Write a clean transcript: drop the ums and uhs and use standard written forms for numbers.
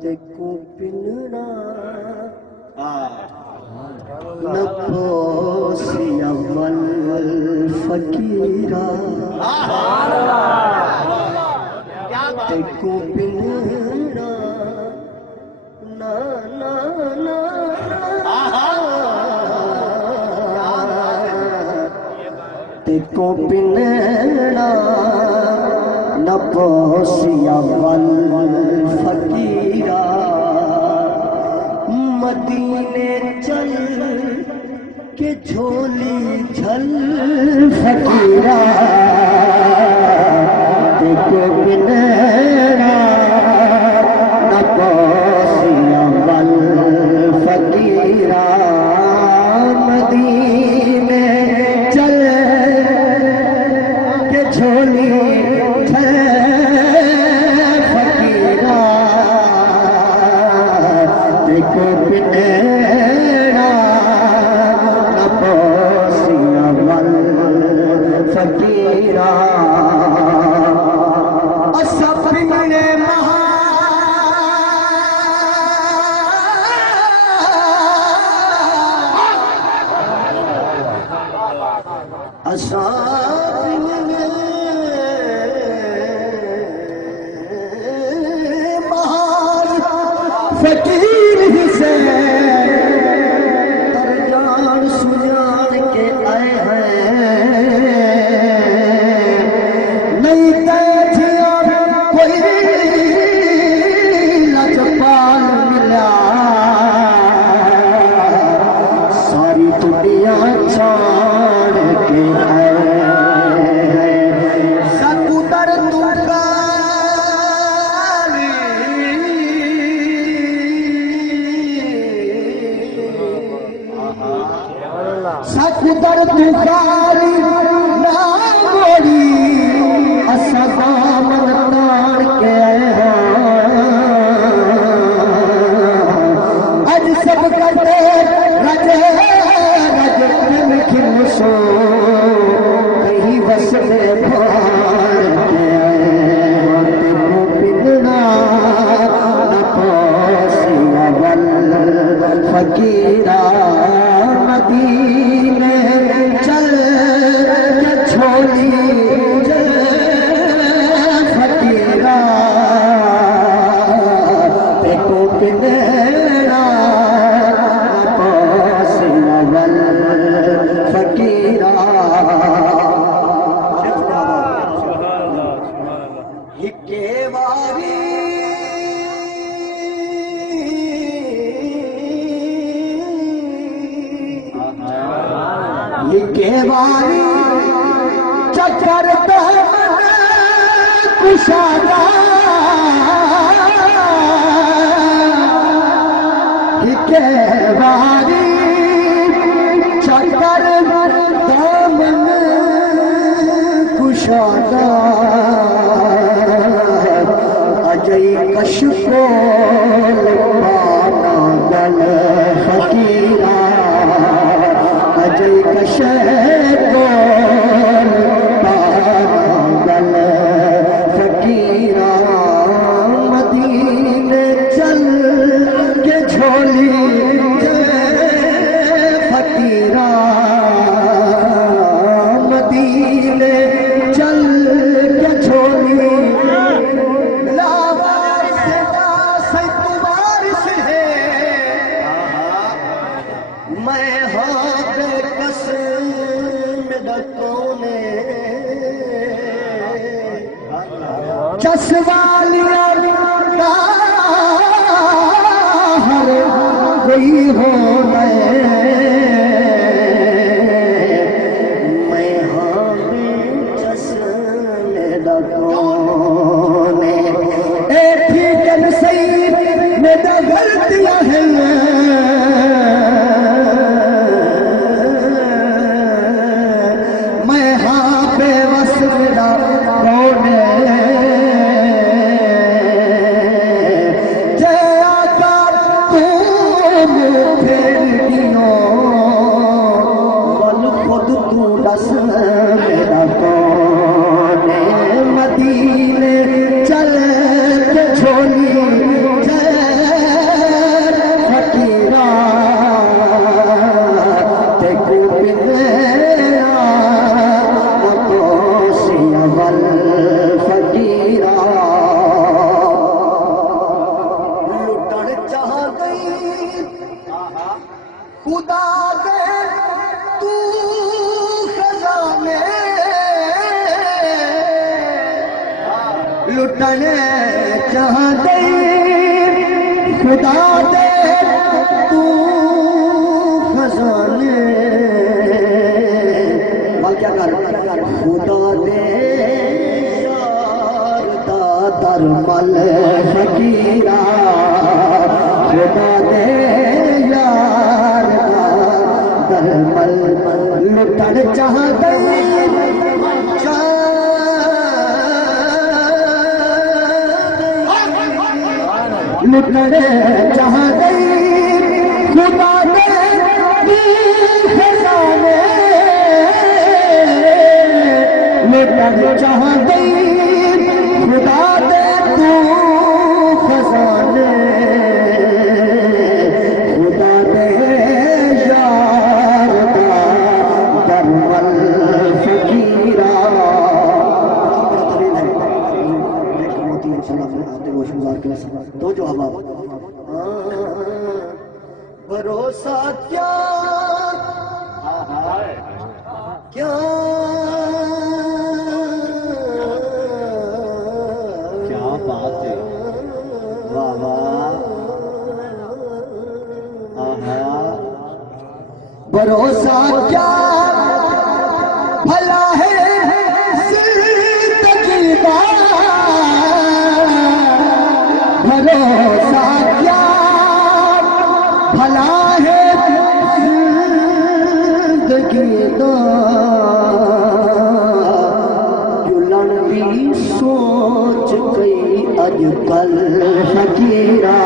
तेको पिनना नफोसी अव्वल फकीरा तेको पिनना ना ना ना तेको पिनना नफोसी अव्वल फकीरा मदीने चल के झोली झल फकीरा तेको बिना नफोसी अव्वल फकीरा मदीने चल के झोली को बिना नफोसी अव्वल फकीरा असफिने फकीर से तरजान सुजान के आए हैं नहीं देखिया कोई लजपाल मिला सारी दुनिया छाड़ के आए सकुदर तुमका सकुदर तुकारी ना गोरी असदामन ताड़ के अज सब करते रजे रज प्रेम खिलसो कहीं वसले भार के तेको बिना नफोसी अव्वल फकीरा मदीने चल के झोली फकीरा तेको बिना नफोसी अव्वल फकीरा हिके वारी लिखे वाली चक्कर कुशादा लिखे वाली चक्कर दामन कुशादा अजय कशको पाना गल फकीरा अजय कशको पागल फकीरा मदीने चल के झोली फकीरा मदीने चल के झोली लावारिस है मैं चसवालिया का हर कोई हो मैं हाँ चसने दकोने ठीक है सही मेरा गलतियां हैं मैं हाँ बेवस मेरा रोने मेरा कौन मदीने चल लुटने चाहते खुदा दे तू खजाने क्या कर खुदा दे यार दादर मल फकीरा खुदा दे यार दादर मल लुटन चाहते लुटने चाहते खुदा दे खजाने लुटन चाहते खुदा दे तू खजाने खुदा दे यार दरमल फकीरा तो जो हवा भरोसा क्या क्या क्या बात है वाह वाह भरोसा क्या भला है जिंदगी का भरोसा क्या भला है जिंदगी का जुलन भी सोच गई अजकल फकीरा